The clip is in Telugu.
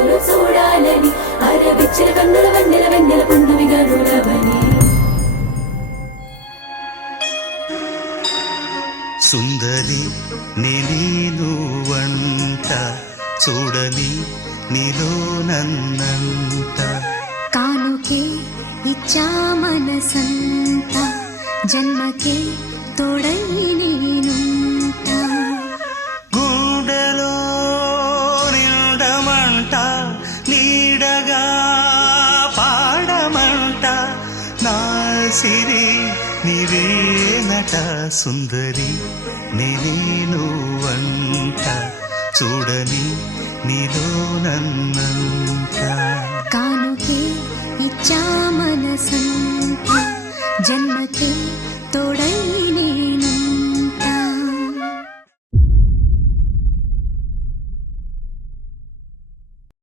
కన్నులు చూడాలని అరవిచ్చిన కన్నుల వెన్నెల వెన్నెల పున్నమి గనులవని సుందరి నీనువంట చూడని నీలో నన్నంట కానుకే ఇచ్చా మనసంత జన్మకే తోడై నేనుంటా గుండెలో నిండమంట నీడగా పాడమంట నా సిరి నీవేనట సుందరి నేనువంట చూడని నీలో నన్నంట కానుకే ఇచ్చా మనసంత జన్మ